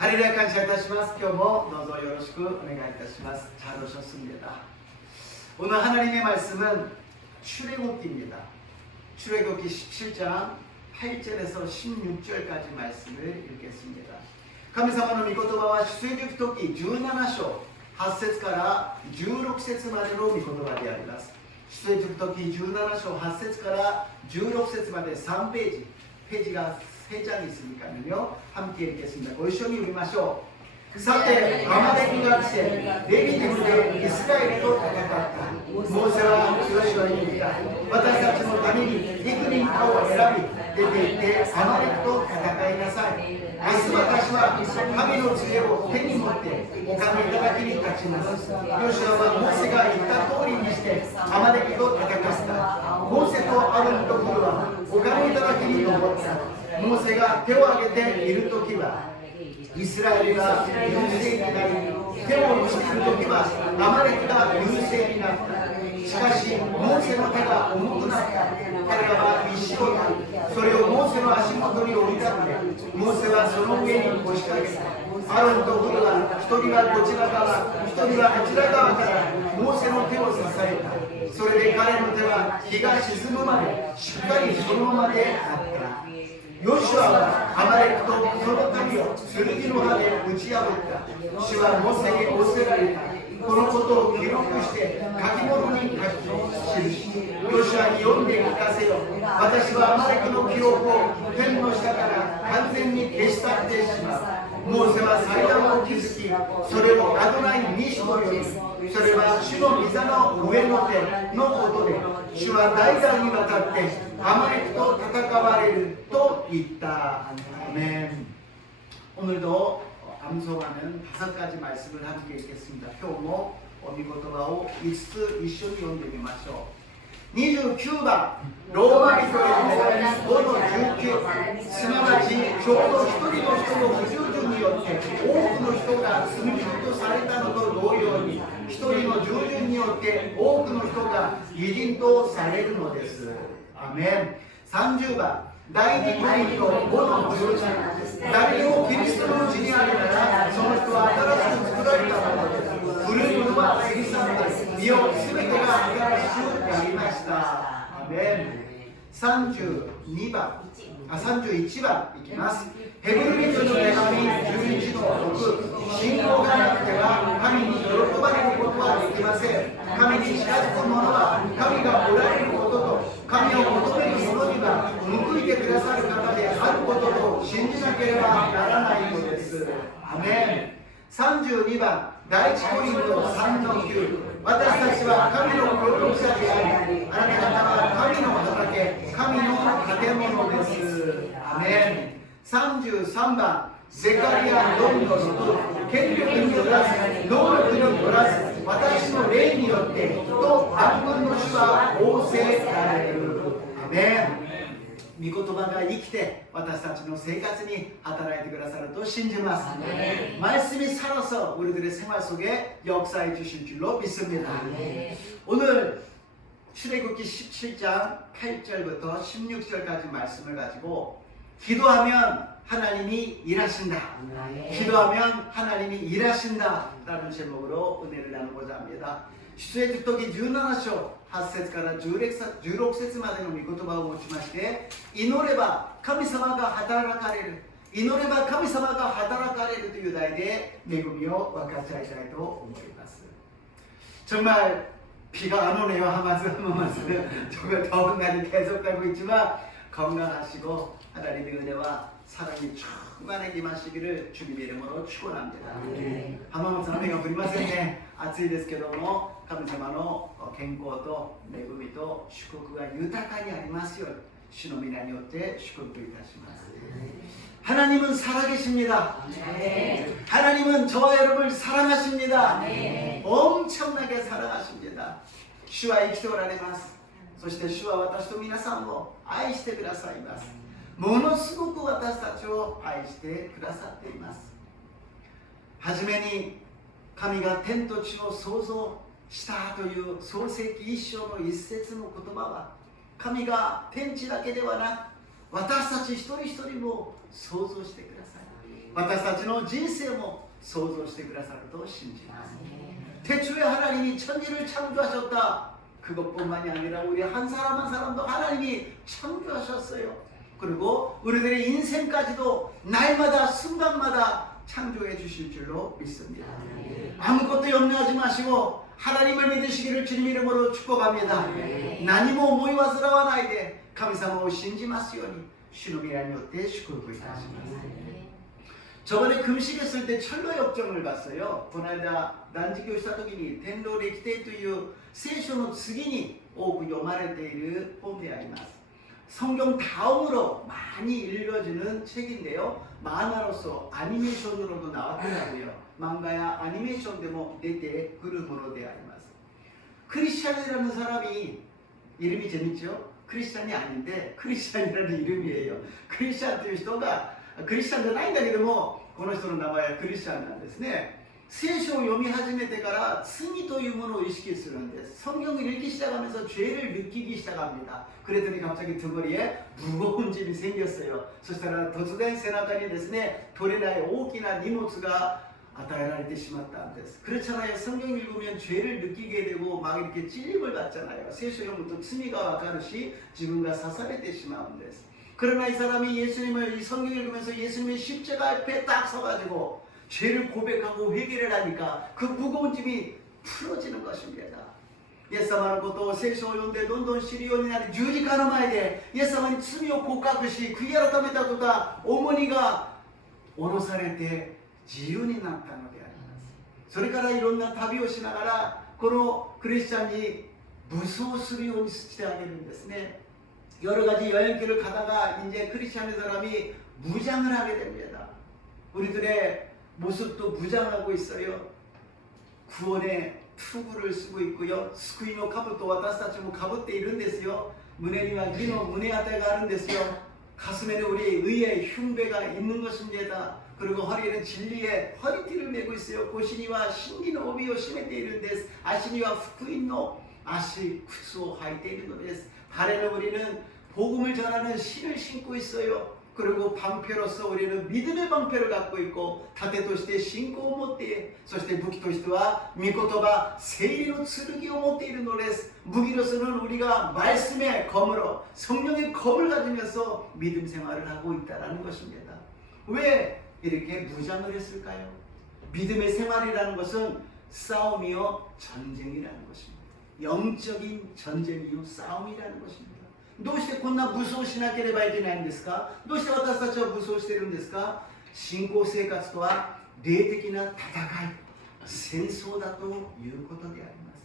ハレルヤ感謝いたします。今日もどうぞよろしくお願いいたします. 잘 오셨습니다. 오늘 하나님의 말씀은 출애굽기입니다. 출애굽기 17장 8절에서 16절까지 말씀을 읽겠습니다. 神様の御言葉は出エジプト記17章8節から16節までの御言葉であります。出エジプト記17章8節から16節まで3ページ、ページが3장 있으니까요. 함께 읽겠습니다. 고이쇼니 읽마쇼. さて、アマレクが来て、レビディムでイスラエルと戦った。モーセはヨシュアに言った。私たちのために幾人かを選び、出て行ってアマレクと戦いなさい。明日私は神の杖を手に持ってお神いただきに立ちます。ヨシュアはモーセが言った通りにしてアマレクと戦った。モーセとアロンとフルはお神いただきに登った。モーセが手を挙げているときはイスラエルが優勢になり、手をしているときはアマレクが優勢になった。しかしモーセの手が重くなった。彼らは石を取り、それをモーセの足元に置いたので、モーセはその上に腰掛けた。アロンとフルは一人はこちら側、一人はあちら側からモーセの手を支えた。それで彼の手は日が沈むまでしっかりそのままであった。ヨシュアはアマレクとその民を剣の刃で打ち破った。主はモーセに仰せられた。このことを記録して書き物に書き記し、ヨシュアに読んで聞かせよ。私はアマレクの記憶を天の下から完全に消し去ってしまう。モーセは祭壇を築き、それをアドナイにしと呼び、それは主の御座の上の手のことで、主は代々にわたってアマレクと戦われると言った。아멘. 오늘도 암송하는 5가지 말씀을 함께 읽겠습니다. 표모 어미고토바오 익스 이쇼니 온데미마쇼. 29番ローマ人への5の19、すなわちちょうど一人の人の不従順によって多くの人が罪人とされたのと同様に、一人の従順によって多くの人が義人とされるのです。アメン。30番第2コリント5の17、誰でもキリストのうちにあるならその人は新しく作られたものです。古いものは過ぎ去った。身をすべてが新しくなりました。アメン。31番いきます。ヘブル人の手紙11の6、信仰がなくては神に喜ばれることはできません。神に近づく者は神がおられることと神を求める者には報いてくださる方であることと信じなければならないのです。アメン。32番第一コリント3の9、私たちは神の協力者であり、あなた方は神の畑、神の建物です。アメン。33番ゼカリア4の6、権力によらず能力によらず私の霊によってと万軍の主は仰せられる。アメン。御言葉が生きて私たちの生活に働いてくださると信じます。말씀이 살아서 우리들의 생활 속에 역사해 주실 줄로 믿습니다. 오늘 출애굽기 17장 8절부터 16절까지 말씀을 가지고 기도하면 하나님이 일하신다. 기도하면 하나님이 일하신다 라는 제목으로 은혜를 나누고자 합니다. 출애굽기 17章8節から16節までの御言葉を持ちまして、祈れば神様が働かれる、祈れば神様が働かれるという題で恵みを分かち合いたいと思います。 정말 비가 안 오네요. 하마스 정말 더운 날이 계속되고 있지만 건강하시고 하나님의 은혜와 사랑이 충만하게 임하시기를 주님의 이름으로 축원합니다. 하마마스雨が降りませんね。暑いですけども神様の健康と恵みと祝福が豊かにありますように主の皆によって祝福いたします。 하나님은 살아계십니다. 하나님은 저와 여러분을 사랑하십니다. 엄청나게 사랑하십니다. 주와生きておられます。そして主は私と皆さんを愛してくださいます。ものすごく私たちを愛してくださっています。はじめに神が天と地を創造したという創世記一章の一節の言葉は、神が天地だけではなく私たち一人一人も想像してください。私たちの人生も想像してくださると信じます。 태초에 하나님이 천지를 창조하셨다. 그것뿐만이 아니라 우리 한 사람 한 사람도 하나님이 창조하셨어요. 그리고 우리들의 인생까지도 날마다 순간마다 창조해 주실 줄로 믿습니다. 아무것도 염려하지 마시고 하나님을 믿으시기를 주님 이름으로 축복합니다. 나니모 모이와스라와 나에게 감사모 신지마스요니 슈노미라니 요때 슈쿠르쿠 이타시마스. 저번에 금식했을 때 철로 역정을 봤어요. この間断食をした時に天道歴帝という聖書の次に多く読まれている本であります。 성경 다음으로 많이 읽어지는 책인데요. 만화로서 애니메이션으로도 나왔더라고요. 망가야 애니메이션 데모 내때 그룹으로 되어 있습니다. 크리스찬이라는 사람이 이름이 재밌죠? 크리스찬이 아닌데 크리스찬이라는 이름이에요. 크리스찬という人がクリスチャンじゃないんだけども、この人の名前はクリスチャンなんですね。聖書を読み始めてから罪というものを意識するんです。 성경을 읽기 시작하면서 죄를 느끼기 시작합니다. 그랬더니 갑자기 등허리에 무거운 짐이 생겼어요. そしたら突然背中にですね、取れない大きな荷物が与えられてしまったんです。 그렇잖아요. 성경 읽으면 죄를 느끼게 되고 막 이렇게 찔림을 받잖아요. 聖書を読むと罪がわかるし自分が刺されてしまうんです。 그러나 이 사람이 예수님을 이 성경을 읽으면서 예수님의 십자가 앞에 딱 서가지고 죄를 고백하고 회개를 하니까 그 무거운 짐이 풀어지는 것입니다. イエス様のことを聖書を読んでどんどん知るようになり、十字架の前でイエス様に罪を告白し悔い改めた途端、重荷が下ろされて自由になったのであります。それからいろんな旅をしながらこのクリスチャンに武装するようにしてあげるんですね。 여러 가지 여행길을 가다가 이제 크리스찬의 사람이 무장을 하게 됩니다. 우리들의 모습도 무장하고 있어요. 구원의 투구를 쓰고 있고요. 스쿠이노 카부토 와타스타치모 가부때 이런 데서요. 문에니와 기노 문에아테가 하는 데서요. 가슴에는 우리 의의 흉배가 있는 것입니다. 그리고 허리에는 진리의 허리띠를 메고 있어요. 고시니와 신기노 오비오 시메테 이런 데서 아시니와 후쿠인노 아시 쿠스오 하이테 이런 데서 발에는 우리는 복음을 전하는 신을 신고 있어요. 그리고 방패로서 우리는 믿음의 방패를 갖고 있고盾として信仰を持ってそして武器としては御言葉聖理の剣を持っているのです。 무기로서는 우리가 말씀의 검으로 성령의 검을 가지면서 믿음 생활을 하고 있다는 것입니다. 왜 이렇게 무장을 했을까요? 믿음의 생활이라는 것은 싸움이요 전쟁이라는 것입니다. 영적인 전쟁이요 싸움이라는 것입니다. どうしてこんな武装しなければいけないんですか？どうして私たちは武装しているんですか？信仰生活とは霊的な戦い、戦争だということであります。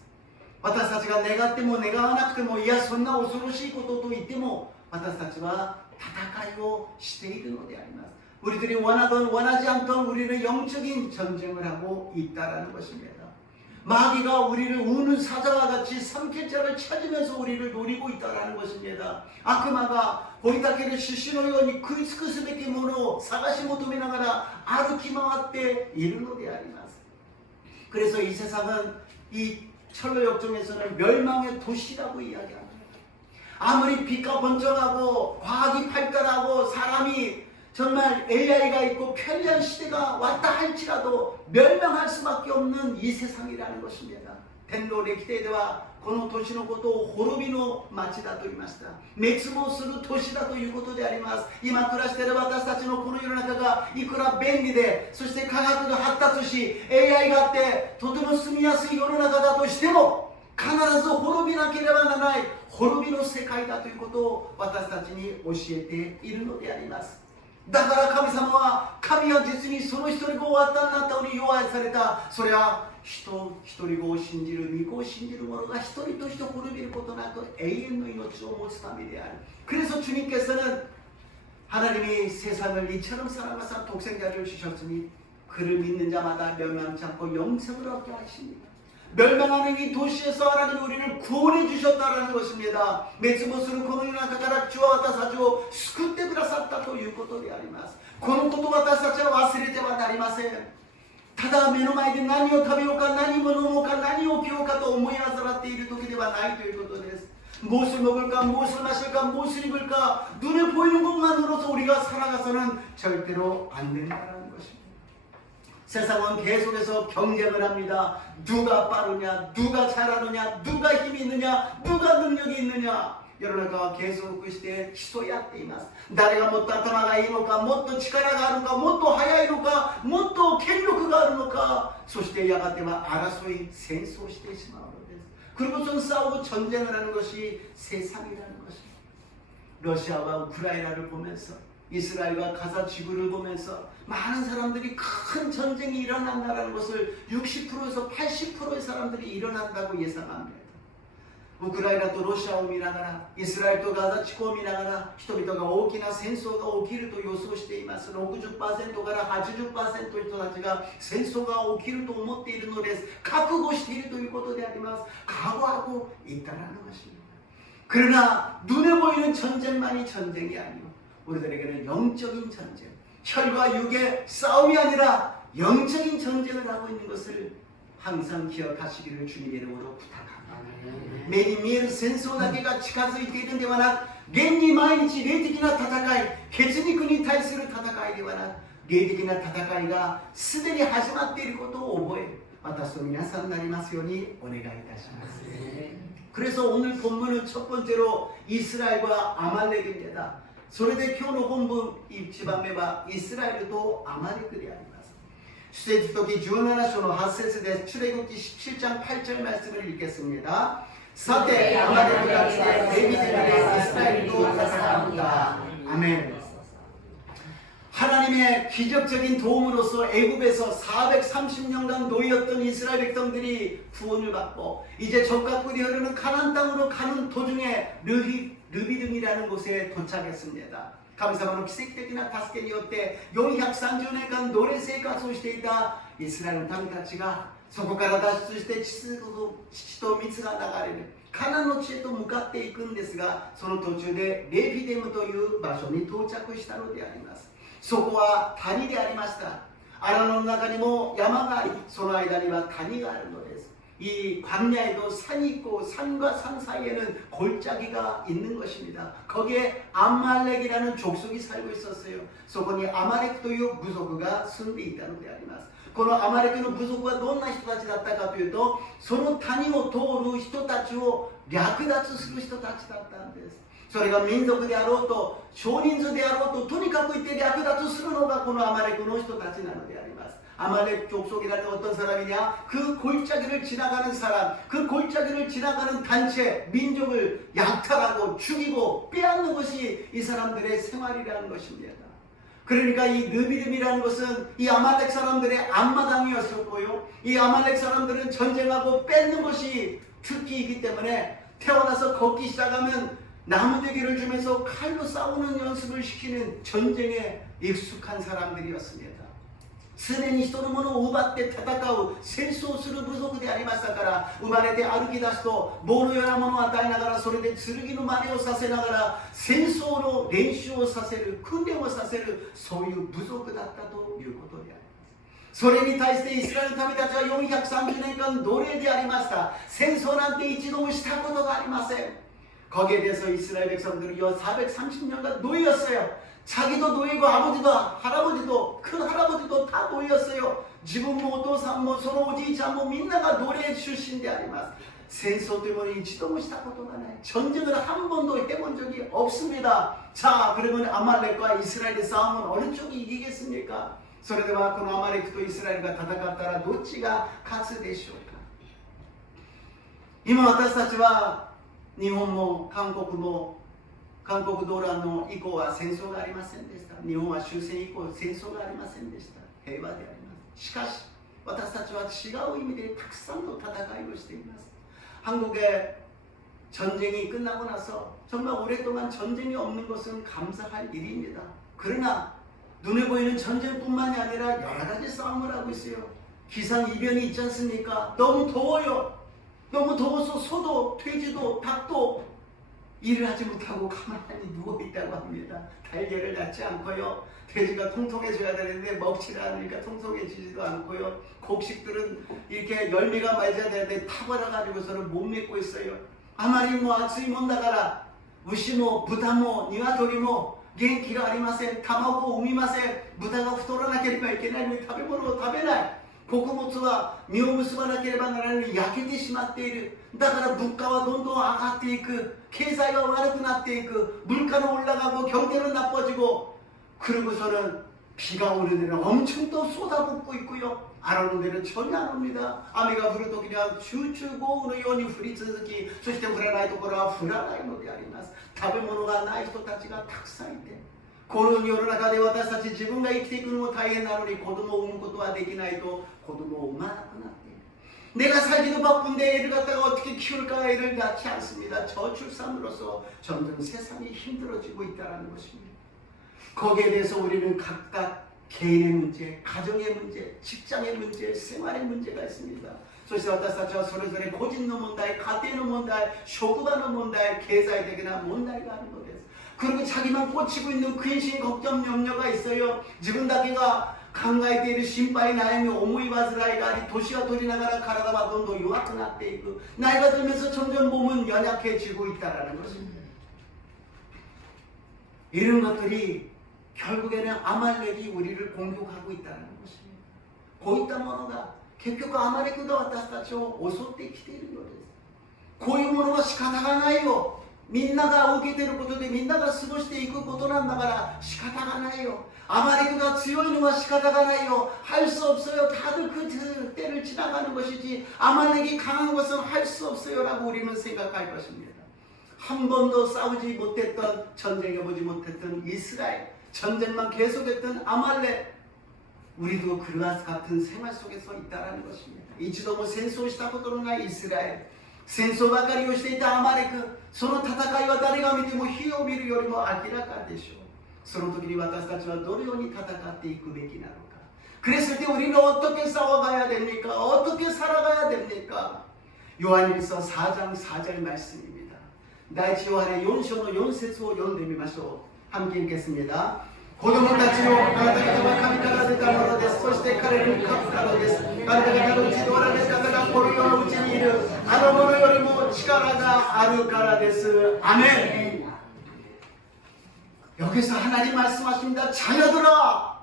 私たちが願っても願わなくても、いやそんな恐ろしいことと言っても私たちは戦いをしているのであります。 우리들이 원하든 원하지 않던 우리는 영적인 전쟁을 하고 있다라는 것입니다. 마귀가 우리를 우는 사자와 같이 삼킬자를 찾으면서 우리를 노리고 있다는 것입니다. 악마가 보이다케를 시시노ように食い尽くすべきものを探し求めながら歩き回っているのであります。 그래서 이 세상은 이 철로 역정에서는 멸망의 도시라고 이야기합니다. 아무리 빛과 번쩍하고 과학이 발달하고 사람이 정말 AI가 있고 편리한 시대가 왔다 할지라도 멸망할 수밖에 없는 이 세상이라는 것입니다. 텐로歴대대와 この都市のことを滅びの町だと言いました。滅亡する都市だということであります。今暮らしている私たちのこの世の中がいくら便利で、そして科学が発達し AI があってとても住みやすい世の中だとしても、必ず滅びなければならない滅びの世界だということを私たちに教えているのであります。 だから神様は、神は実にその一人子を与えになったのに弱いされた。それは人一人子を信じる、御子を信じる者が一人として滅びることなく永遠の命を持つためである。 그래서 주님께서는 하나님이 세상을 이처럼 사랑하사 독생자를 주셨으니 그를 믿는 자마다 멸망치 않고 영생을 얻게 하십니다. 멸망하는 이 도시에서 하나님이 우리를 구원해 주셨다는 것입니다. 滅亡するこの世の中から主は私たちを救ってくださったということであります。このことを私たちは忘れてはなりません。ただ目の前で何を食べようか何を飲もうか何を着ようかと思い煩っている時ではないということです。 무엇을 먹을까 무엇을 마실까 무엇을 입을까 눈에 보이는 것만으로서 우리가 살아가서는 되면 절대로 안 된다는 것입니다. 세상은 계속해서 경쟁을 합니다. 누가 빠르냐, 누가 잘하느냐, 누가 힘이 있느냐, 누가 능력이 있느냐。世の中は継続して競い合っています。誰がもっと頭がいいのか、もっと力があるのか、もっと速いのか、もっと権力があるのか、そしてやがては争い、戦争してしまうのです。 그리고선 싸우고 전쟁을 하는 것이 세상이라는 것입니다. 러시아와 우크라이나를 보면서 이스라엘과 가자 지구를 보면서 많은 사람들이 큰 전쟁이 일어난다는 것을 60%에서 80%의 사람들이 일어난다고 예상합니다. ウクライナとロシアを見ながら、イスラエルとガザ地区を見ながら、人々が大きな戦争が起きると予想しています。 60% から 80% の人たちが戦争が起きると思っているのです。覚悟しているということであります。 각오하고 있다라는 것입니다. 그러나 눈에 보이는 전쟁만이 전쟁이 아니고 우리들에게는 영적인 전쟁, 혈과 육의 싸움이 아니라 영적인 전쟁을 하고 있는 것을 항상 기억하시기를 주님의 이름으로 부탁합니다. 目に見える戦争だけが近づいているのではなく、現に毎日霊的な戦い、血肉に対する戦いではなく、霊的な戦いがすでに始まっていることを覚え、私と皆さんになりますようにお願いいたします。 그래서 오늘 본문은 첫 번째로 이스라엘과 아말렉입니다. それで今日の本文一番目はイスラエルとアマレクであります。 出エジプト記 17章の8節です。 출애굽기 17장 8절 말씀을 읽겠습니다. さてアマレクが来てレビデでイスラエルと戦った。 아멘. 하나님의 기적적인 도움으로서 애굽에서 430년간 놓였던 이스라엘 백성들이 구원을 받고 이제 적과 꿀이 흐르는 가나안 땅으로 가는 도중에 르비딤이라는 곳에 도착했습니다. 神様の奇跡的な助けによって430年間奴隷生活をしていたイスラエルの民たちがそこから脱出して乳と蜜が流れるカナンの地へと向かっていくんですが、その途中でレフィデムという場所に到着したのであります。 そこは谷でありました。荒野の中にも山があり、その間には谷があるのです。이 광야에도 산이 있고 산과 산 사이에는 골짜기가 있는 것입니다. 거기에 아말렉이라는 족속이 살고 있었어요. そこにアマレクという部族が住んでいたのであります。このアマレクの部族はどんな人たちだったかというと、その谷を通る人たちを略奪する人たちだったんです。 それが民族であろうと少人数であろうととにかくいて略奪するのがこのアマレクの人たちなのであります。 아말렉 족속이라는 어떤 사람이냐? 그 골짜기를 지나가는 사람, 그 골짜기를 지나가는 단체, 민족을 약탈하고 죽이고 빼앗는 것이 이 사람들의 생활이라는 것입니다. 그러니까 이 르비딤이라는 것은 이 아말렉 사람들의 앞마당이었었고요. 이 아말렉 사람들은 전쟁하고 뺏는 것이 특기이기 때문에 태어나서 걷기 시작하면 나무대기를 주면서 칼로 싸우는 연습을 시키는 전쟁에 익숙한 사람들이었습니다. 常に人のものを奪って戦う戦争する部族でありましたから、生まれて歩き出すと棒のようなものを与えながら、それで剣の真似をさせながら戦争の練習をさせる、訓練をさせる、そういう部族だったということであります。 それに対してイスラエルの民たちは430年間奴隷でありました。戦争なんて一度もしたことがありません。 거기에 대해서 이스라엘 백성들은 430년간 노예였어요. 자기도 노예고 아버지도 할아버지도 큰 할아버지도 다 노예였어요. 지금 뭐 오토산 뭐 손오지이자 뭐 민나가 노예 출신であります。 戦争 때문에一度もしたことがない。 전쟁을 한 번도 해본 적이 없습니다. 자, 그러면 아말렉과 이스라엘의 싸움은 어느 쪽이 이기겠습니까? それではこのアマレクとイスラエルが戦ったらどっちが勝つでしょうか。 今私たちは日本も韓国も 韓国動乱の以降は戦争がありませんでした。日本は終戦以降戦争がありませんでした。平和であります。しかし私たちは違う意味でたくさんの戦いをしています。 한국의 전쟁이 끝나고 나서 정말 오랫동안 전쟁이 없는 것은 감사할 일입니다. 그러나 눈에 보이는 전쟁뿐만이 아니라 여러 가지 싸움을 하고 있어요. 기상이변이 있지 않습니까? 너무 더워요. 너무 더워서 소도 돼지도 닭도 일을 하지 못하고 가만히 누워있다고 합니다. 달걀을 낳지 않고요. 돼지가 통통해져야 되는데 먹지를 않으니까 통통해지지도 않고요. 곡식들은 이렇게 열매가 맺어야 되는데 타버려가지고서는 못 맺고 있어요. 아마리 뭐 아츠이 못 나가라. 우시 뭐 부타 뭐 니와토리 뭐元気がありません。卵を産みません。豚が太らなければいけないのに食べ物を食べない。穀物は実を結ばなければならないのに焼けてしまっている。だから物価はどんどん上がっていく。経済が悪くなっていく. 물가는 올라가고 경제는 나빠지고 그러고서는 비가 오는 데는 엄청 또 쏟아붓고 있고요. 안 오는 데는 전혀 안 옵니다.雨が降る時には集中豪雨のように降り続き、そして降らないところは降らないのであります。食べ物がない人たちがたくさんいて、この世の中で私たち自分が生きていくのも大変なのに子供を産むことはできないと子供を産まなくなっている。 내가 살기도 바쁜데 애를 갖다가 어떻게 키울까 애를 낳지 않습니다. 저출산으로서 점점 세상이 힘들어지고 있다는 것입니다. 거기에 대해서 우리는 각각 개인의 문제, 가정의 문제, 직장의 문제, 생활의 문제가 있습니다. そして私たちはそれぞれ個人の問題、家庭の問題、職場の問題、経済的な問題があるのです。 그리고 자기만 꽂히고 있는 근심, 걱정, 염려가 있어요. 自分だけが考えている心配、悩み、思い煩いがあり、年が取りながら体はどんどん弱くなっていく。 나이가 들면서 점점 몸은 연약해지고 있다는 것입니다. 이런 것들이 결국에는 아말렉이 우리를 공격하고 있다는 것입니다. こういったものが結局アマレクが私たちを襲ってきているのです。こういうものは仕方がないよ。みんなが受けていることでみんなが過ごしていくことなんだから仕方がないよ。アマレクが強いのは仕方がないよ。할 수 없어요. 다들 그 때를 지나가는 것이지 아말렉이 강한 것은 할 수 없어요라고 우리는 생각할 것입니다. 한 번도 싸우지 못했던, 전쟁해보지 못했던 이스라엘, 전쟁만 계속했던 아말렉, 우리도 그와 같은 생활 속에서 있다는 것입니다. 이치도 뭐戦争したことのないイスラエル、戦争ばかりをしていたアマレク、その戦いは誰が見ても火を見るよりも明らかでしょう。その時に私たちはどのように戦っていくべきなのか。 그랬을 때 우리는 어떻게 싸워가야 됩니까? 어떻게 살아가야 됩니까? 요한일서 4장 4절 말씀입니다. 第一ヨハネ4章の4節を読んでみましょう。 함께 읽겠습니다. 子供たちよ、あなた方は神から出たものです。そして彼に勝ったのです。あなた方のうちにおられる方がこの世のうちにいるあの者よりも力があるからです。아멘. 여기서 하나님 말씀하십니다. 자녀들아,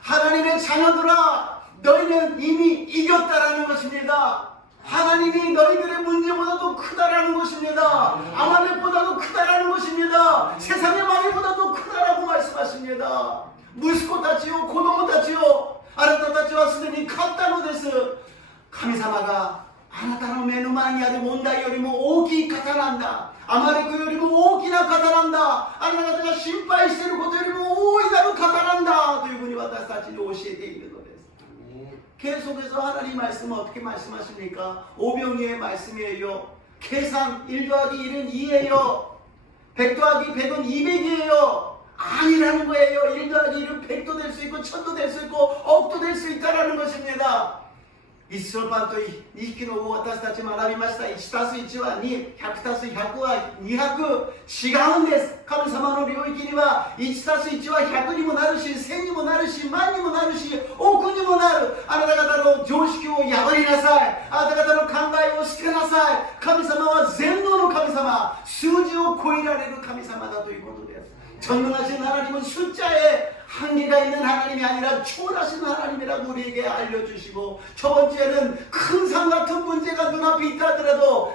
하나님의 자녀들아, 너희는 이미 이겼다라는 것입니다. 하나님이 너희들의 문제보다도 크다라는 것입니다. 아말렉보다도 크다라는 것입니다. 세상의 망해보다도 크다라고 말씀하십니다. 息子たちよ、子供たちよ、あなたたちはすでに勝ったのです。神様があなたの目の前にある問題よりも大きい方なんだ。アマレクよりも大きな方なんだ。あなた方が心配していることよりも大いなる方なんだというふうに私たちに教えているのです。 계속해서 하나님 말씀은 어떻게 말씀하십니까? 오병이의 말씀이에요. 계산 1 더하기 1은 2예요. 100 더하기 100은 200이에요. 아니라는 거예요. 1 더하기 1은 100도 될 수 있고 1000도 될 수 있고 억도 될 수 있다는 것입니다. 1초半と2匹の魚私たち学びました。1たす1は2、100たす100は200。違うんです。神様の領域には1たす1は100にもなるし、1000にもなるし、万にもなるし、億にもなる。あなた方の常識を破りなさい。あなた方の考えを捨てなさい。神様は全能の神様、数字を超えられる神様だということです。 전능하신 하나님은 숫자에 한계가 있는 하나님이 아니라 초월하신 하나님이라고 우리에게 알려주시고, 첫 번째는 큰 산 같은 문제가 눈앞에 있다 하더라도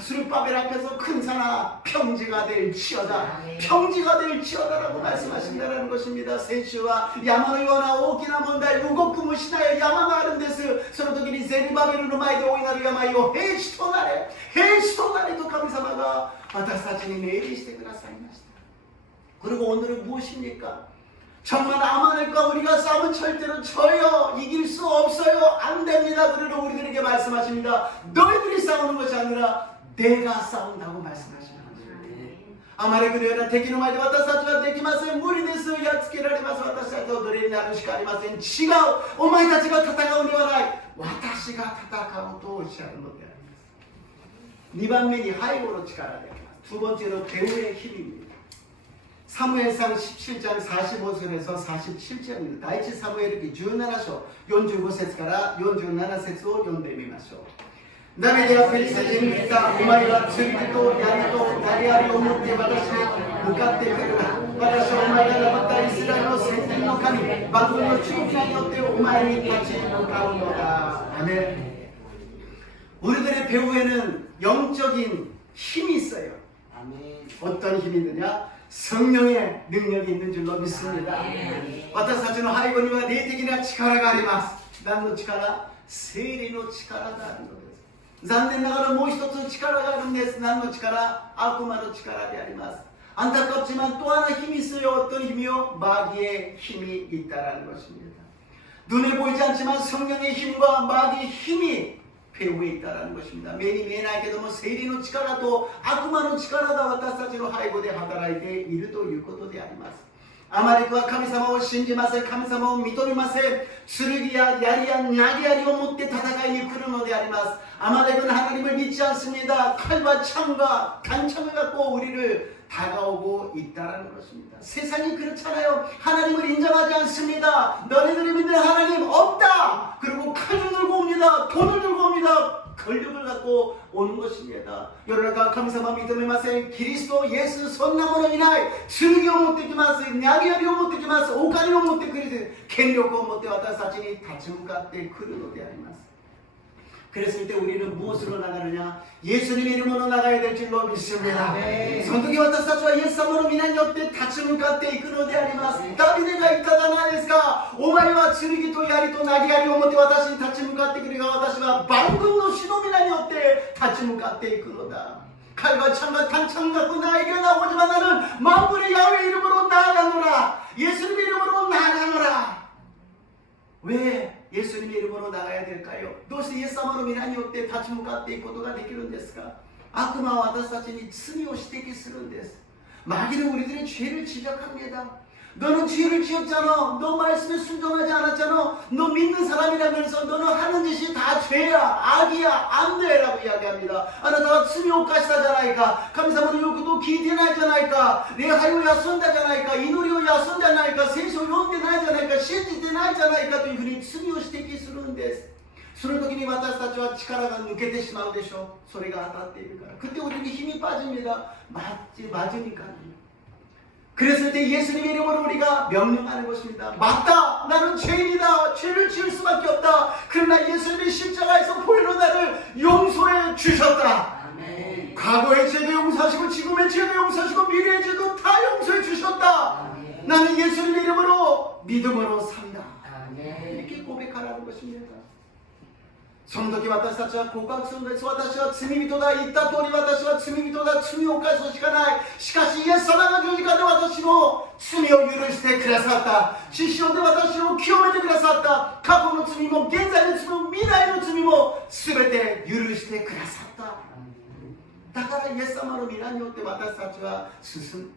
수르바벨 앞에서 큰 산아 평지가 될지어다, 평지가 될지어다라고 말씀하신다는 것입니다. 先週は山のような大きな問題、動くもしない山があるんです。その時にゼルバベルの前で大いなる病を平地となれ、平地となれと神様が私たちに命令してくださいました。 그리고 오늘은 무엇입니까? 정말 아말렉과 우리가 싸우면 절대로 져요. 이길 수 없어요. 안 됩니다. 그러나 우리들에게 말씀하십니다. 너희들이 싸우는 것이 아니라 내가 싸운다고 말씀하시는 거예요. 아말렉은 여러분敵の前で私たちはできません。無理です。やっつけられます。私たちは奴隷になるしかありません。違う。お前たちが戦うのではない。私が戦うとおっしゃるのであります。2番目に背後の力であります。두 번째로 배우의 힘입니다. 사무엘상 17장 45절에서 47절입니다. 第一サムエル記17章45節から47節を読んでみましょう。ダビデはペリシテ人に言った。お前は剣と槍と投げ槍を持って私に向かってくるな。私はお前が黙ったイスラエルの戦前の神、万軍の中期によってお前に立ち向かうのだ。アメン。 우리들의 배후에는 영적인 힘이 있어요. 어떤 힘이 있느냐? 성령의 능력이 있는 줄로 믿습니다. 私たちの背後には霊的な力があります。何の力？聖霊の力があるのです。残念ながらもう一つ力があるんです。何の力？悪魔の力であります。 안타깝지만 또 하나 힘이 있어요. 어떤 힘이요? 마귀의 힘이 있다라는 것입니다. 눈에 보이지 않지만 성령의 힘과 마귀의 힘이 배후에 있다라는 것입니다.目に見えないけども聖霊の力と悪魔の力が私たちの背後で働いているということであります。アマレクは神様を信じません。神様を認めません。剣や槍や投げ槍を持って戦いに来るのであります。アマレクの하나님을 믿지 않습니다. 칼과 창과 단창을 갖고 우리를 다가오고 있다라는 것입니다. 세상이 그렇잖아요. 하나님을 인정하지 않습니다. 너희들이 믿는 하나님 없다. 그리고 칼을 들고 옵니다. 돈을 들고 옵니다. 권력을 갖고 오는 것입니다. 여러분과神様認めません。キリスト、イエス、そんなものいない。剣を持ってきます。投げ槍を持ってきます。お金を持ってくる。権力を持って私たちに立ち向かってくるのであります。 그랬을 때 우리는 무엇으로 나가느냐? 예수님의 이름으로 나가야 될 줄로 믿습니다. 성도기 와타사치와 예수님으로 미난 옆에 다치는 가운데 이끄는 데 아리마스. 다비데가 이타가 나데스까? 오마이와 츠르기도 야리도 나기야리 오모테 와타시 다치는 가운데 그리가 와타시가 방금으로 시노미난 옆에 다치는 가운데 이끄노다. 칼과 창과 단창 갖고 나에게 나오지만 나는 만군의 야훼 이름으로 나아가노라. 예수님의 이름으로 나아가노라. 왜? 예수님의 이름으로 나가야 될까요? どうしてイエス様の皆によって立ち向かっていくことができるんですか? 악마は私たちに罪を指摘するんです. 마귀는 우리들의 죄를 지적합니다. 너는 죄를 지었잖아. 너 말씀에 순종하지 않았잖아. 너 믿는 사람이라면서 너는 하는 짓이 다 죄야, 악이야, 안 돼라고 이야기합니다. あなたは罪を犯したじゃないか。神様の言うことを聞いてないじゃないか。礼拝を休んだじゃないか。祈りを休んだじゃないか。聖書を読んでないじゃないか。信じてないじゃないかというふうに罪を指摘するんです。その時に私たちは力が抜けてしまうでしょう。それが当たっているから。그때 우리는 힘이 빠집니다. 맞으니까요. 그랬을 때 예수님의 이름으로 우리가 명령하는 것입니다. 맞다! 나는 죄인이다! 죄를 지을 수밖에 없다! 그러나 예수님이 십자가에서 보혈로 나를 용서해 주셨다! 아멘. 과거의 죄도 용서하시고 지금의 죄도 용서하시고 미래의 죄도 다 용서해 주셨다! 아멘. 나는 예수님의 이름으로 믿음으로 산다! 아멘. 이렇게 고백하라는 것입니다. その時私たちは告白するんです。私は罪人だ。言った通り私は罪人だ。罪を犯すしかない。しかしイエス様が十字架で私の罪を許してくださった。血潮で私を清めてくださった。過去の罪も現在の罪も未来の罪も全て許してくださった。だからイエス様の皆によって私たちは進ん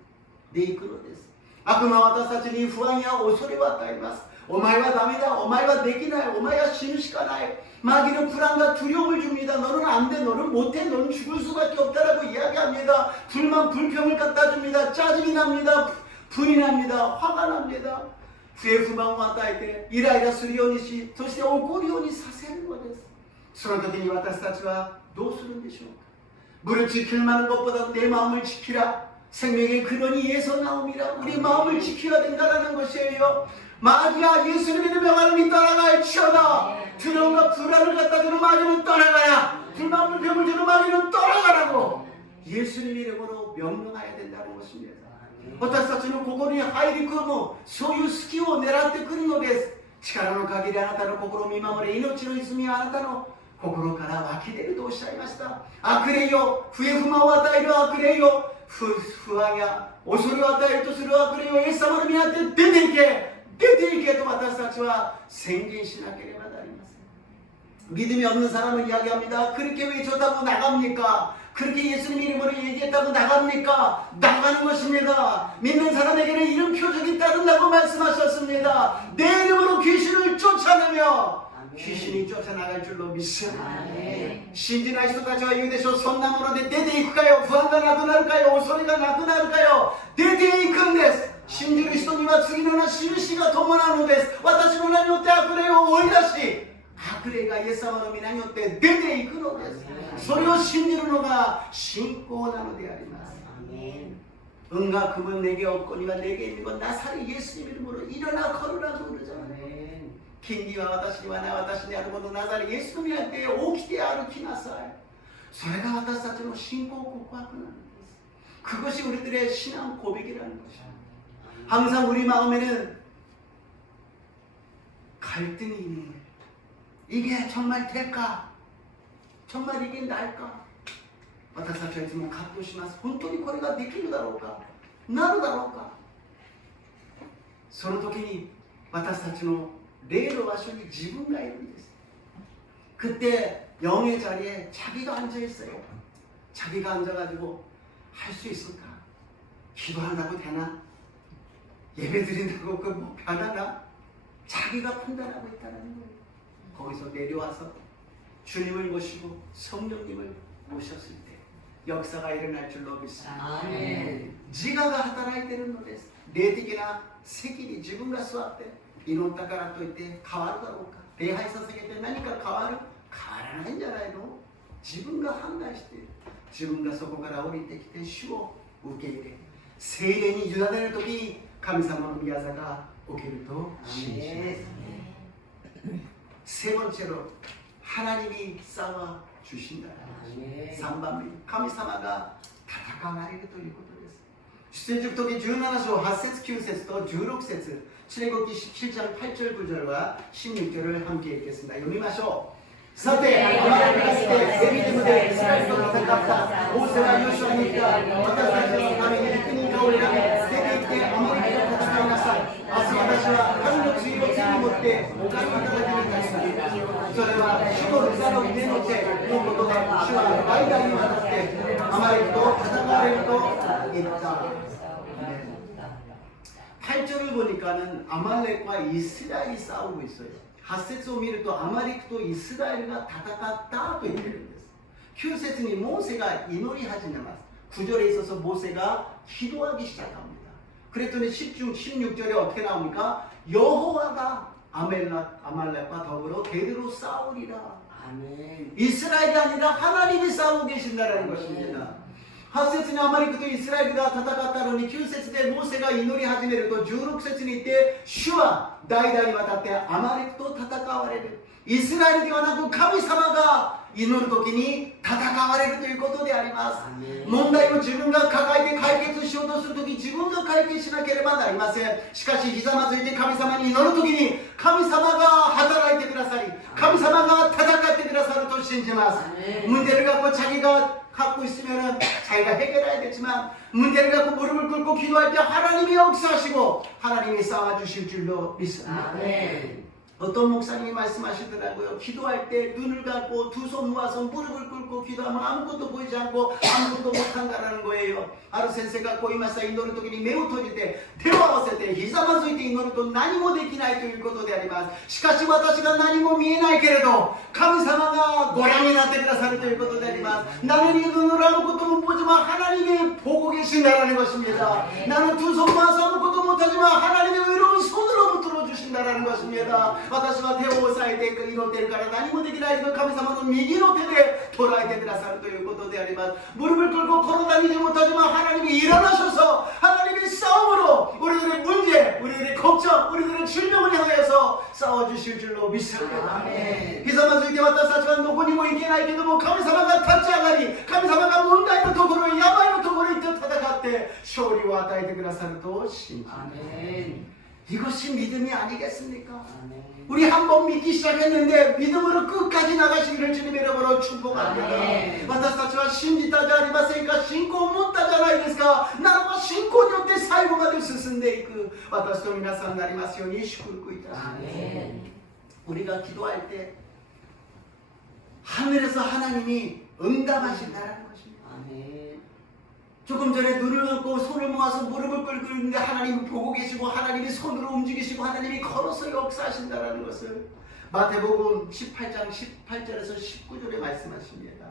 でいくのです。悪魔は私たちに不安や恐れを与えます。お前はダメだ。お前はできない。お前は死ぬしかない。 마귀는 불안과 두려움을 줍니다. 너는 안 돼. 너는 못해. 너는 죽을 수밖에 없다라고 이야기합니다. 불만 불평을 갖다 줍니다. 짜증이 납니다. 분이 납니다. 화가 납니다. 不平不満を与えてイライラするようにし、そして怒るようにさせるのです。その時に私たちはどうするんでしょうか。 물을 지킬 만한 것보다 내 마음을 지키라. 생명의 근원이 예서 나옵니다. 우리 마음을 지켜야 된다는 것이에요. 마귀가 예수님의 명하는 따라갈지어다. 두려움과 불안을 갖다 주는 마귀는 떠나가야. 불만 불평을 주는 마귀는 떠나가라고 예수님의 이름으로 명령해야 된다는 것입니다. 私たちの心に入り込むそういう隙を狙ってくるのです。力の限りあなたの心を見守れ。命の泉はあなたの心から湧き出るとおっしゃいました。悪霊よ、不平不満を与える悪霊よ、不安や恐れを与えるとする悪霊をイエス様の皆によって出ていけ。出ていけと私たちは宣言しなければなりません。 믿음이 없는 사람은 이야기합니다. 그렇게 외쳤다고 나갑니까? 그렇게 예수님 이름으로 얘기했다고 나갑니까? 나가는 것입니다. 믿는 사람에게는 이런 표적이 따른다고 말씀하셨습니다. 내 이름으로 귀신을 쫓아내며 귀신이 쫓아나갈 줄로 믿습니다. 신진할人たちは言うでしょう。そんなもので出ていくかよ。不安がなくなるかよ。恐れがなくなるかよ。出ていくんです。 信じる人には次のような印が伴うのです。私の名によって悪霊を追い出し、悪霊がイエス様の皆によって出ていくのです。それを信じるのが信仰なのであります。 은과 금은 내게 없거니와 내게 있는 건 나사렛 예수님 이름으로 일어나 걸으라고 그러잖아요. 긴기와 와다시니 와 나와다시니 아르고도 나사렛 예수님이 할 때에 오키데 아르키나사이. それが私たちの信仰告白なんです. 그것이 우리들의 신앙 고백이라는 것이죠. 항상 우리 마음에는 갈등이 있는 거예요. 이게 정말 될까? 정말 이게 날까? 私たちはいつも葛藤します。本当にこれができるだろうか？なるだろうか？その時に私たちの霊の場所に自分がいるんです。 그때 영의 자리에 자기가 앉아 있어요. 자기가 앉아가지고 할 수 있을까? 기도한다고 되나? 예배 드린다고 그 뭐 변하나? 자기가 판단하고 있다는 거예요. 거기서 내려와서 주님을 모시고 성령님을 모셨을 때 역사가 일어날 줄로 믿습니다. 지가가働いてるのです。霊的な責任、自分が座って祈ったからといって変わるだろうか。礼拝捧げて何か変わる？変わらないんじゃないの？自分が判断して自分がそこから降りてきて主を受け入れ聖霊に委ねるときに神様の御業が起きると信じます。세 번째로 하나님이 싸워 주신다. 3番目 神様が戦われるということです。出エジプト記17章8節9節と16節 출애굽기 17장 8절 9절과 16절을 함께 읽겠습니다. 読みましょう。さて、我々がしてエビデムでイスラエルと戦ったモーセがヨシュアに言った。私たちのために幾人かを選び、出て行ってアマレクと戦いなさい。明日私は神の杖を手に持ってお神の頂に立ちます。それは主の座の手の手のことで、主は代々にわたってアマレクと戦われると言った。 8절을 보니까는 아말렉과 이스라엘이 싸우고 있어요. 8節を見るとアマレクとイスラエルが戦ったと言ってるんです。 9節にモーセが祈り始めます。 9절에 있어서 모세가 기도하기 시작합니다. 그랬더니 10중 16절에 어떻게 나옵니까? 여호와가 아말렉과 더불어 대대로 싸우리라. 아멘. 이스라엘이 아니라 하나님이 싸우고 계신다는 것입니다. 8節にアマレクとイスラエルが戦ったのに9節でモーセが祈り始めると16節に言って主は代々にわたってアマレクと戦われる。イスラエルではなく神様が祈る時に戦われるということであります。問題を自分が抱えて解決しようとする時自分が解決しなければなりません。しかしひざまずいて神様に祈る時に神様が働いてくださり神様が戦ってくださると信じます。 문제를 갖고 자기가 갖고 있으면 자기가 해결해야겠지만 문제를 갖고 무릎을 꿇고 기도할 때 하나님이 역사하시고 하나님이 싸워주실 줄로 믿습니다. 어떤 목사님이 말씀하시더라고요. 기도할 때 눈을 감고 두 손 모아서 무릎을 꿇고 기도하면 아무것도 보이지 않고 아무것도 못한다라는 거예요. ある先生がこう言いました。祈る時に目を閉じて手を合わせてひざまずいて祈ると何もできないということであります。しかし私が何も見えないけれど神様がご覧になってくださるということであります。 나는 이 눈으로 아무것도 못 보지만 하나님이 보고 계신다라는 것입니다. 나는 두 손 모아서 아무것도 못하지만 하나님의 의로운 손으로 붙들어 주신다라는 것입니다. 私は手を押さえて祈っているから何もできないけど神様の右の手で捉えてくださるということであります。 무릎을 꿇고 걸어다니지 못하지만 하나님이 일어나셔서 하나님의 싸움으로 우리들의 문제, 우리들의 걱정, 우리들의 질병을 향하여서 싸워주실 줄로 믿습니다. ひざまずいて私たちはどこにも行けないけども神様が立ち上がり神様が問題のところへ病のところへ行って戦って勝利を与えてくださると信じます。 이것이 믿음이 아니겠습니까? 우리 한번 믿기 시작했는데 믿음으로 끝까지 나가시기를 주님의 이름으로 축복합니다. 私たちは信じたじゃありませんか信仰を持ったじゃないですかならば信仰によって最後まで進んでいく私と皆さんになりますように祝福いたします。 우리가 기도할 때 하늘에서 하나님이 응답하신다는 것입니다. 조금 전에 눈을 감고 손을 모아서 무릎을 꿇고 있는데 하나님이 보고 계시고 하나님이 손으로 움직이시고 하나님이 걸어서 역사하신다는 것을 마태복음 18장 18절에서 19절에 말씀하십니다.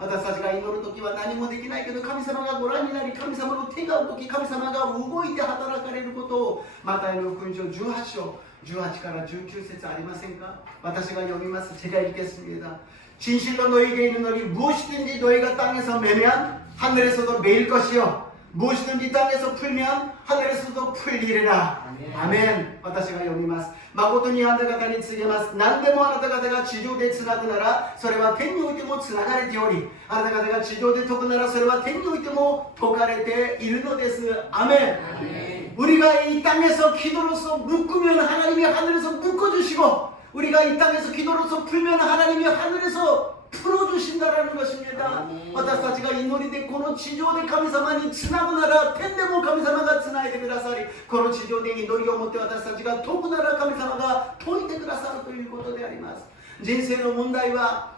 私たちが祈るときは何もできないけど神様がご覧になり神様の手が動き神様が動いて働かれることをマタイの福音書18章18から19節ありませんか私が読みます。 제가 읽겠습니다. 진실로 너희에게 이르노니 무엇이든지 너희가 땅에서 매면 하늘에서도 매일 것이요 무엇이든 이 땅에서 풀면 하늘에서도 풀리리라. 아멘. 私が読みます。誠にあなた方に告げます。何でもあなた方が地上でつなぐなら、それは天においてもつながれており、あなた方が地上で解くなら、それは天においても解かれているのです。아멘. 우리가 이 땅에서 기도로서 묶으면 하나님이 하늘에서 묶어주시고, 우리가 이 땅에서 기도로서 풀면 하나님이 하늘에서 풀어주신다라는 것입니다. 私たちが祈りでこの地上で神様につなぐなら、天でも神様がつないでくださり、この地上で祈りを持って私たちが解くなら神様が解いてくださるということであります。人生の問題は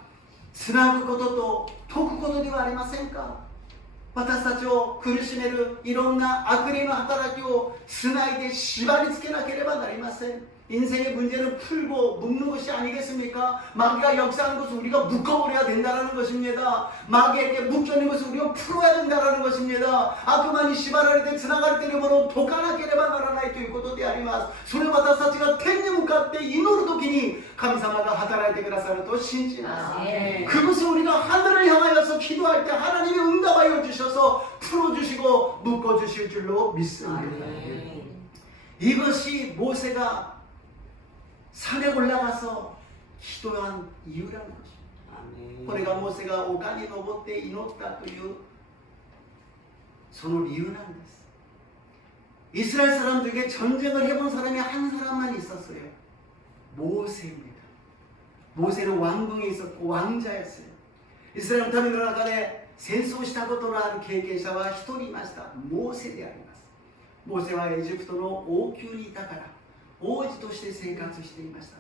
つなぐことと解くことではありませんか。私たちを苦しめるいろんな悪霊の働きをつないで縛り付けなければなりません。 인생의 문제를 풀고 묶는 것이 아니겠습니까? 마귀가 역사하는 것을 우리가 묶어버려야 된다는 것입니다. 마귀에게 묶여있는 것을 우리가 풀어야 된다는 것입니다.悪魔に縛られてつながれているものを解かなければならないということであります。それを私たちが天に向かって祈るときに神様が働いてくださると信じます。 그것을 우리가 하늘을 향하여서 기도할 때 하나님이 응답하여 주셔서 풀어주시고 묶어주실 줄로 믿습니다. 이것이 모세가 산에 올라가서 기도한 이유라는 것입니다. これがモーセが丘に登って祈ったというその理由なんです。 이스라엘 사람 중에 전쟁을 해본 사람이 한 사람만 있었어요. 모세입니다. 모세는 왕궁에 있었고 왕자였어요. 이스라엘民の中で戦争したことのある経験者は一人いました。モーセであります。モーセはエジプトの王宮にいたから王子として生活していました。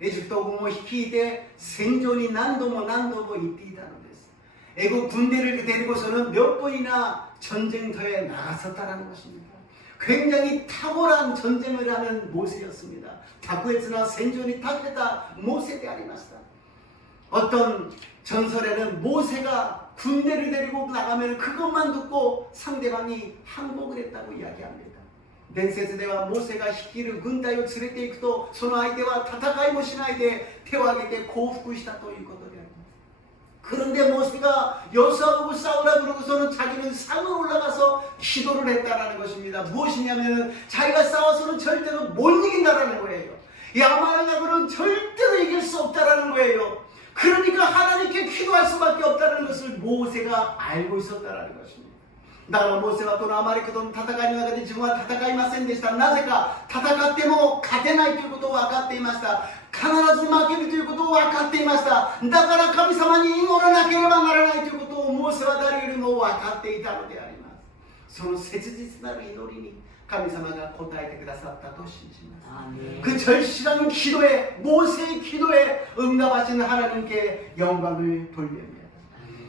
エジプト軍を率いて戦場に何度も何度も行っていたのです。 애국 군대를 데리고서는 몇 번이나 전쟁터에 나갔었다는 것입니다. 굉장히 탁월한 전쟁을 하는 모세였습니다. 다크에스나 생존이 탁했다 모세でありました. 어떤 전설에는 모세가 군대를 데리고 나가면 그것만 듣고 상대방이 항복을 했다고 이야기합니다. 伝説ではモーセが率いる軍隊を連れて行くとその相手は戦いもしないで手を挙げて降伏したということであります。 그런데 모세가 여호수아보고 싸우라 그러고서는 자기는 산으로 올라가서 기도를 했다라는 것입니다. 무엇이냐면 자기가 싸워서는 절대로 못 이긴다라는 거예요. 이 아말렉하고는 절대로 이길 수 없다라는 거예요. 그러니까 하나님께 기도할 수밖에 없다는 것을 모세가 알고 있었다라는 것입니다. だからモーセはこのアマレクとの戦いの中で自分は戦いませんでした。なぜか戦っても勝てないということを分かっていました。必ず負けるということを分かっていました。だから神様に祈らなければならないということをモーセは誰よりも分かっていたのであります。その切実なる祈りに神様が答えてくださったと信じます。그 절실한 기도에 모세의 기도에 응답하신 하나님께 영광을 돌립니다.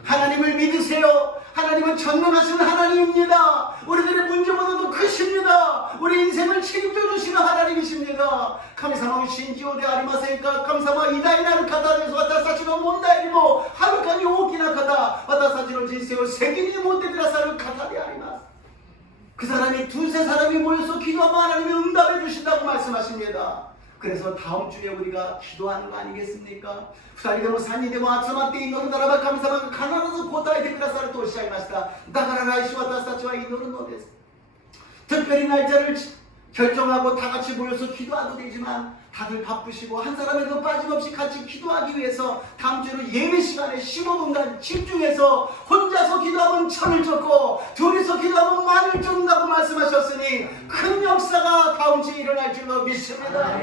하나님을 믿으세요. 하나님은 전능하신 하나님입니다. 우리들의 문제보다도 크십니다. 우리 인생을 책임져 주시는 하나님이십니다. 神様を信じようではありませんか。神様は偉大なる方です。私たちの問題よりもはるかに大きな方、私たちの人生を責任を持ってくださる方であります。 그 사람이 두세 사람이 모여서 기도하면 하나님이 응답해 주신다고 말씀하십니다. 그래서 다음 주에 우리가 기도하는 거 아니겠습니까? 2人でも3人でも集まって祈るならば神様が必ず答えてくださるとおっしゃいました。だから来週私たちは祈るのです。 특별히 날짜를 결정하고 다 같이 모여서 기도하도 되지만 다들 바쁘시고 한 사람에도 빠짐없이 같이 기도하기 위해서 다음 주로 예배 시간에 15분간 집중해서 혼자서 기도하면 천을 쫓고 둘이서 기도하면 만을 쫓는다고 말씀하셨으니 큰 역사가 다음 주에 일어날 줄로 믿습니다.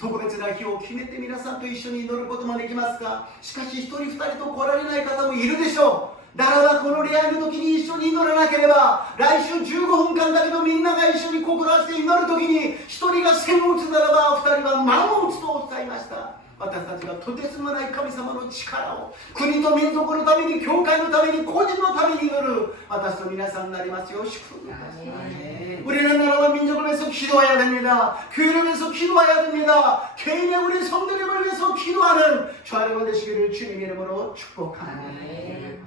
特別な日を決めて皆さんと一緒に祈ることもできますが、しかし一人二人と来られない方もいるでしょう。 ならばこの礼拝の時に一緒に祈らなければ来週15分間だけどみんなが一緒に心合わせて祈る時に一人が千を打つならば二人は万を打つとお伝えました。私たちがとてつもない神様の力を国と民族のために教会のために個人のために祈る私と皆さんになりますよう祝福いたします。 우리는 나라와 민족을 위해서 기도해야 됩니다. 교회를 위해서 기도해야 됩니다. 개인의 우리 성도님을 위해서 기도하는 주 여러분 되시기를 주님의 이름으로 축복합니다.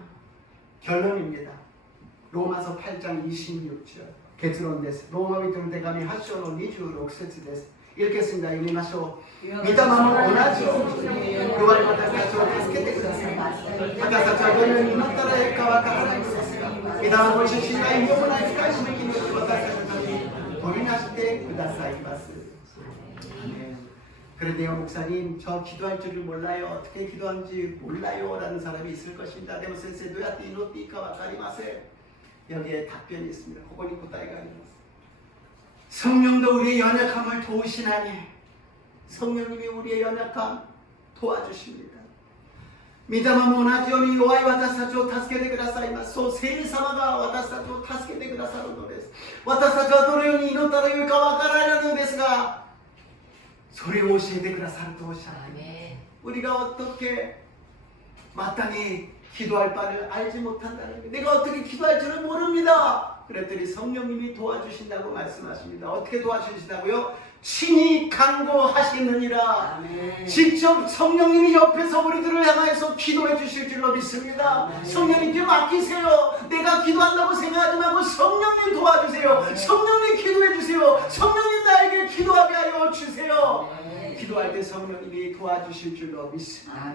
결론입니다. 로마서 8장 26절.結論です。ローマ人の手紙8章の26節です。읽겠습니다. 읽으시죠. 믿음은 원하죠. 그와私たちを助けてください。私たちはどのように祈ったらいいかわからないのですが皆ご一緒しないような深い締め切りを私たちのために取りなしてくださいます。 그런데요 목사님 저 기도할 줄을 몰라요. 어떻게 기도하는지 몰라요 라는 사람이 있을 것입니다. 데모 센세 노야띠 이노띠까 와카리마세. 여기에 답변이 있습니다. 고고니 고따이가 아니ます. 성령도 우리의 연약함을 도우시나니 성령님이 우리의 연약함 도와주십니다. 미다마 모나지오니 요아이 와타사조 타스케데 그다사이마스. 소 세리사마가 와타사조 타스케데 그다사는 노데스. 와타사조 도레요니 이노타라 유카 와카라라는 데스가 소리 오셔야 돼 그라사를 도우시나니 우리가 어떻게 마땅히 기도할 바를 알지 못한다는 게 내가 어떻게 기도할 줄을 모릅니다. 그랬더니 성령님이 도와주신다고 말씀하십니다. 어떻게 도와주신다고요? 친히 간구하시느니라. 직접 성령님이 옆에서 우리들을 향해서 기도해 주실 줄로 믿습니다. 성령님께 맡기세요. 내가 기도한다고 생각하지 말고 성령님 도와주세요. 성령님 기도해 주세요. 성령님 나에게 기도하게 하여 주세요. 기도할 때 성령님이 도와주실 줄로 믿습니다.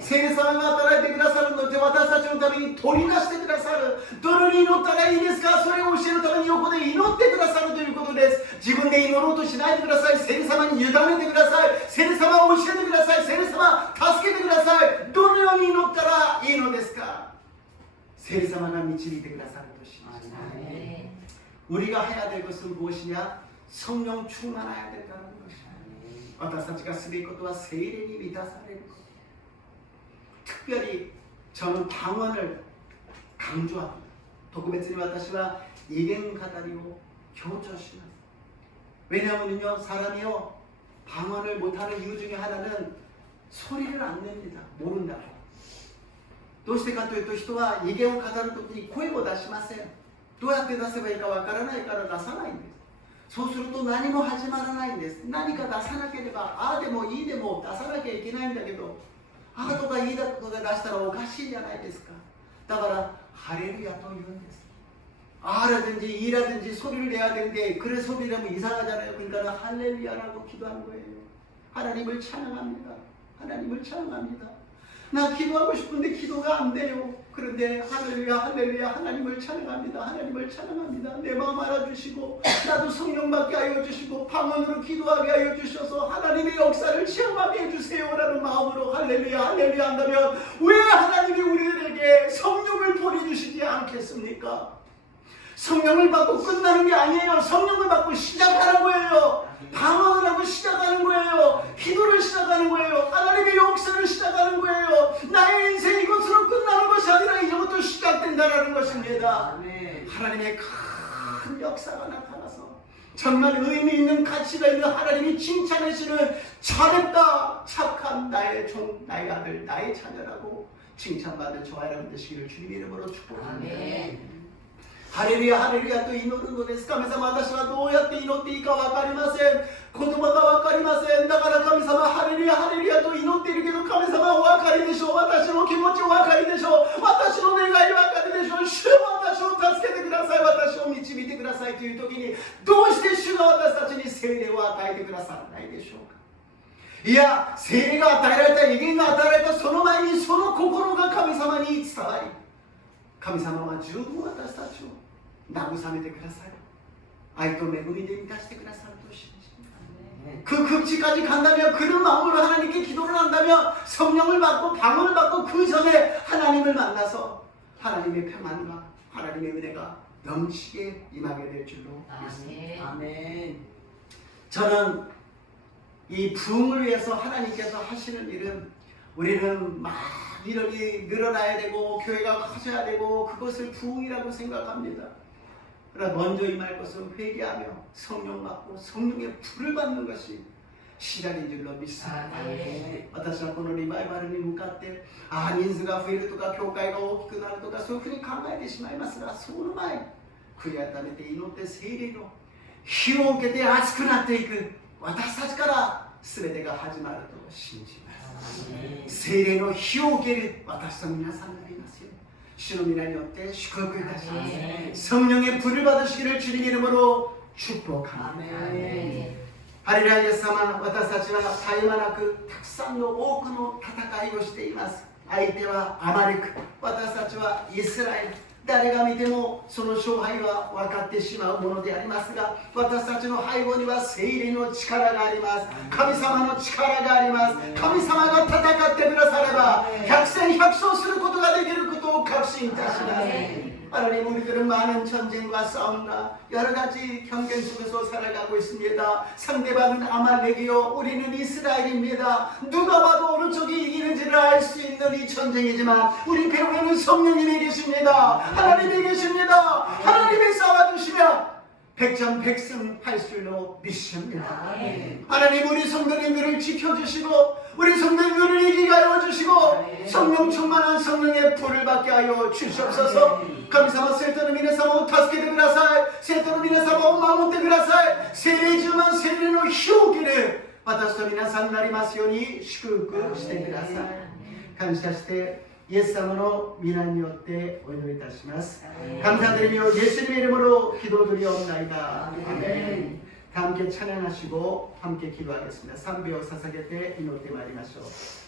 세상과 따라てくださるので私たちのために取り出してくださる。どのに祈ったらいいですか。それを教えるために横で祈ってくださるということです。自分で祈ろうとしないでください。聖霊様に委ねてください。聖霊様を教えてください。聖霊様助けてください。どのように祈ったらいいのですか。聖霊様が導いてくださるとします。 우리가 해야 될 것은 무엇이냐? 성령 충만해야 된다는 것입니다. 私たちがすべきことは聖霊に満たされること。 특별히 저는 방언을 강조합니다. 特別に私は예견 가다리を強調します. 왜냐하면요 사람이요 방언을 못하는 이유 중에 하나는 소리를 안 냅니다. 모른다고. どうしてかというと人は예견を語るときに声を出しません。どうやって出せばいいかわからないから出さないんです。そうすると何も始まらないんです。何か出さなければああでもいいでも出さなきゃいけないんだけどあとかいいだとか出したらおかしいじゃないですか。だからハレルヤと言うんです。 아라든지 이라든지 소리를 내야 되는데 그래 소리를 하면 이상하잖아요. 그러니까 할렐루야라고 기도하는 거예요. 하나님을 찬양합니다. 하나님을 찬양합니다. 나 기도하고 싶은데 기도가 안 돼요. 그런데 할렐루야 할렐루야 하나님을 찬양합니다. 하나님을 찬양합니다. 내 마음 알아주시고 나도 성령 받게 하여 주시고 방언으로 기도하게 하여 주셔서 하나님의 역사를 체험하게 해주세요 라는 마음으로 할렐루야 할렐루야 한다면 왜 하나님이 우리들에게 성령을 보내주시지 않겠습니까? 성령을 받고 끝나는 게 아니에요. 성령을 받고 시작하는 거예요. 방언을 하고 시작하는 거예요. 기도를 시작하는 거예요. 하나님의 역사를 시작하는 거예요. 나의 인생이 이것으로 끝나는 것이 아니라 이제부터 시작된다는 것입니다. 하나님의 큰 역사가 나타나서 정말 의미 있는 가치가 있는 하나님이 칭찬하시는 잘했다 착한 나의 종 나의 아들 나의 자녀라고 칭찬받을 저와 여러분 되시기를 주님의 이름으로 축복합니다. ハレルヤハレルヤと祈るのです。神様、私はどうやって祈っていいか分かりません。言葉が分かりません。だから神様、ハレルヤハレルヤと祈っているけど神様はお分かりでしょう。私の気持ちお分かりでしょう。私の願いお分かりでしょう。主は私を助けてください。私を導いてくださいという時にどうして主が私たちに聖霊を与えてくださらないでしょうか。いや、聖霊が与えられた、異言が与えられたその前にその心が神様に伝わり神様は十分私たちを慰めてください。愛と恵みで満たしてくださると信じます。그 극치까지 간다면 그런 마음으로 하나님께 기도를 한다면 성령을 받고 방언을 받고 그 전에 하나님을 만나서 하나님의 평안과 하나님의 은혜가 넘치게 임하게 될 줄로 믿습니다. 아멘. 저는 이 부흥을 위해서 하나님께서 하시는 일은 우리는 막 인원이 늘어나야 되고 교회가 커져야 되고 그것을 부흥이라고 생각합니다. 그러나 먼저 임할 것은 회개하며 성령 받고 성령의 불을 받는 것이 시작인 줄로 믿습니다. 私はこのリバイバルに向かって人数が増えるとか教会が大きくなるとかそういうふうに考えてしまいますがその前に悔い改めて祈って聖霊の火を受けて熱くなっていく私たちから全てが始まると信じます。聖霊の火を受ける私と皆さんになりますよ。主の皆によって祝福いたします。성령의 불을 받으시기를 주님 이름으로 축복합니다.ハレルヤイエス様、私たちは絶え間なくたくさんの多くの戦いをしています。相手はアマレク、私たちはイスラエル。誰が見てもその勝敗は分かってしまうものでありますが、私たちの背後には聖霊の力があります。神様の力があります。神様が戦ってくだされば百戦百勝することができることを確信いたします。 하나님, 우리들은 많은 전쟁과 싸움과 여러가지 경쟁 속에서 살아가고 있습니다. 상대방은 아말렉이요, 우리는 이스라엘입니다. 누가 봐도 어느 쪽이 이기는지를 알 수 있는 이 전쟁이지만 우리 배후에는 성령님이 계십니다. 하나님이 계십니다. 하나님이 싸워주시면 백전백승할 줄로 믿습니다. 하나님, 우리 성도님들을 지켜주시고 우리 성도님들을 이기게 하여 주시고 성령 충만한 성령의 불을 받게 하여 주시옵소서. 神様、生徒の皆様を助けてください。生徒の皆様を守ってください。聖霊充満、聖霊の表記で私と皆さんになりますように祝福してください。感謝してイエス様の皆によってお祈りいたします。감사드리며 예수님의 이름으로 기도드리옵나이다. 아멘. 다 함께 찬양하시고 함께 기도하겠습니다. 3배역 사사계 때 이노 때 말이마시오.